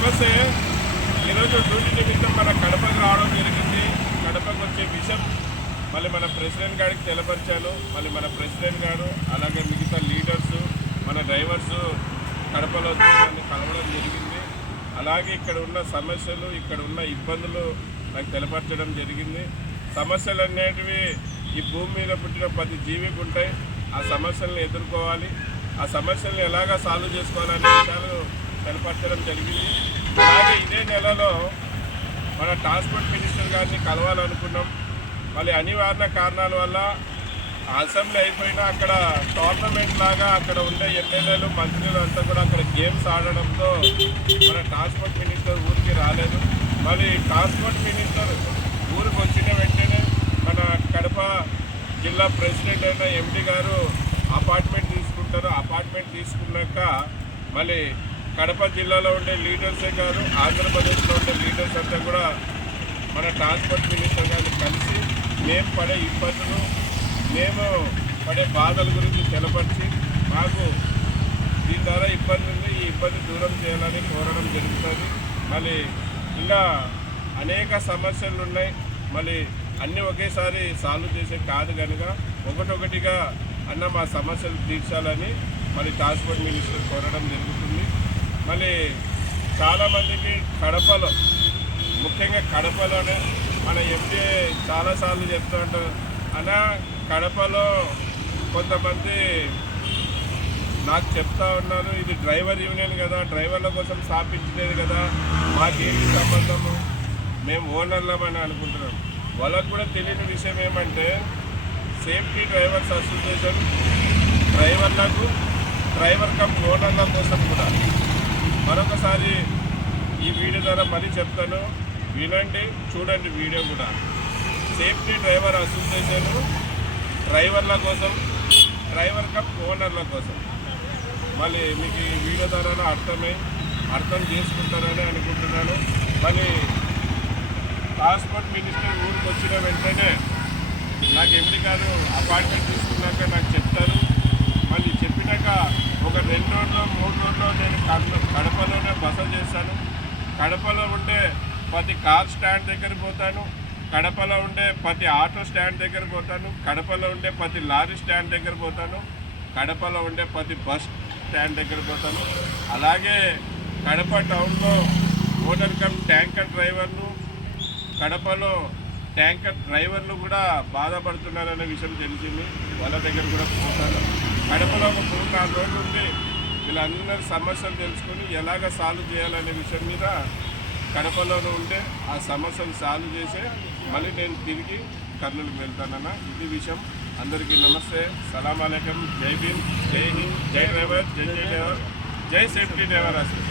నమస్తే. ఈరోజు డ్యూటీ నిమిత్తం మన కడపకు రావడం జరిగింది. కడపకు వచ్చే విషయం మళ్ళీ మన ప్రెసిడెంట్ గారికి తెలపరిచాను. మళ్ళీ మన ప్రెసిడెంట్ గారు అలాగే మిగతా లీడర్స్ మన డ్రైవర్స్ కడపలో వచ్చి నన్ను కలవడం జరిగింది. అలాగే ఇక్కడ ఉన్న సమస్యలు ఇక్కడ ఉన్న ఇబ్బందులు నాకు తెలపరచడం జరిగింది. సమస్యలు అనేటివి ఈ భూమి మీద పుట్టిన ప్రతి జీవికి ఉంటాయి. ఆ సమస్యలను ఎదుర్కోవాలి, ఆ సమస్యలను ఎలాగా సాల్వ్ చేసుకోవాలనే విషయాలు తెలపరచడం జరిగింది. అలాగే ఇదే నెలలో మన ట్రాన్స్పోర్ట్ మినిస్టర్ గారిని కలవాలనుకున్నాం. మళ్ళీ అనివార్య కారణాల వల్ల అసెంబ్లీ అయిపోయినా అక్కడ టోర్నమెంట్ లాగా అక్కడ ఉండే ఎమ్మెల్యేలు మంత్రులు అంతా కూడా అక్కడ గేమ్స్ ఆడడంతో మన ట్రాన్స్పోర్ట్ మినిస్టర్ ఊరికి రాలేదు. మళ్ళీ ట్రాన్స్పోర్ట్ మినిస్టర్ ఊరికి వచ్చిన వెంటనే మన కడప జిల్లా ప్రెసిడెంట్ అయిన ఎండి గారు అపార్ట్మెంట్ తీసుకుంటారు. అపార్ట్మెంట్ తీసుకున్నాక మళ్ళీ కడప జిల్లాలో ఉండే లీడర్సే కాదు, ఆంధ్రప్రదేశ్లో ఉండే లీడర్స్ అంతా కూడా మన ట్రాన్స్పోర్ట్ మినిస్టర్ గారిని కలిసి మేము పడే ఇబ్బందులు, మేము పడే బాధల గురించి తెలపరిచి మాకు దీని ద్వారా ఇబ్బంది ఉంది, ఈ ఇబ్బంది దూరం చేయాలని కోరడం జరుగుతుంది. మళ్ళీ ఇంకా అనేక సమస్యలు ఉన్నాయి. మళ్ళీ అన్నీ ఒకేసారి సాల్వ్ చేసే కాదు కనుక ఒకటొకటిగా అన్న మా సమస్యలు తీర్చాలని మళ్ళీ ట్రాన్స్పోర్ట్ మినిస్టర్ కోరడం జరుగుతుంది. మళ్ళీ చాలామందికి కడపలో, ముఖ్యంగా కడపలోనే మన ఎంపీ చాలాసార్లు చెప్తూ ఉంటారు, అన్న కడపలో కొంతమంది నాకు చెప్తా ఉన్నారు, ఇది డ్రైవర్ యూనియన్ కదా, డ్రైవర్ల కోసం స్థాపించలేదు కదా, మాకేంటి సంబంధము, మేము ఓనర్లమని అనుకుంటున్నాం. వాళ్ళకు కూడా తెలియని విషయం ఏమంటే సేఫ్టీ డ్రైవర్స్ అసోసియేషన్ డ్రైవర్లకు, డ్రైవర్ కమ్ ఓనర్ల కోసం కూడా మరొకసారి ఈ వీడియో ద్వారా మరీ చెప్తాను, వినండి, చూడండి వీడియో కూడా. సేఫ్టీ డ్రైవర్ అసోసియేషన్ డ్రైవర్ల కోసం, డ్రైవర్ కమ్ ఓనర్ల కోసం. మళ్ళీ మీకు ఈ వీడియో ద్వారా అర్థం చేసుకుంటారని అనుకుంటున్నాను. మళ్ళీ ట్రాన్స్పోర్ట్ మినిస్టర్ ఊరికి వచ్చిన వెంటనే నాకు ఎండి గారు అపాయింట్మెంట్ తీసుకున్నాక నాకు చెప్తారు. మళ్ళీ చెప్పినాక ఒక 2 రోజులు 3 రోజుల్లో నేను కడపలోనే బస చేశాను. కడపలో ఉండే ప్రతి కార్ స్టాండ్ దగ్గర పోతాను, కడపలో ఉండే ప్రతి ఆటో స్టాండ్ దగ్గర పోతాను, కడపలో ఉండే ప్రతి లారీ స్టాండ్ దగ్గర పోతాను, కడపలో ఉండే ప్రతి బస్ స్టాండ్ దగ్గర పోతాను. అలాగే కడప టౌన్లో ఓనర్ కమ్ ట్యాంకర్ డ్రైవర్లు, కడపలో ట్యాంకర్ డ్రైవర్లు కూడా బాధపడుతున్నారనే విషయం తెలిసింది. వాళ్ళ దగ్గర కూడా పోతాను. కడపలో ఒక 3-4 రోజులు ఉండి వీళ్ళందరి సమస్యలు తెలుసుకొని ఎలాగ సాల్వ్ చేయాలనే విషయం మీద కడపలోనే ఉండే ఆ సమస్యలు సాల్వ్ చేసే మళ్ళీ నేను తిరిగి కర్నూలుకి వెళ్తానన్న. ఇది విషయం. అందరికీ నమస్తే, సలాం అలైకుం, జై భీమ్, జై హింద్, జై డ్రైవర్, జై డ్రైవర్, జై సేఫ్టీ డ్రైవర్ అసలు.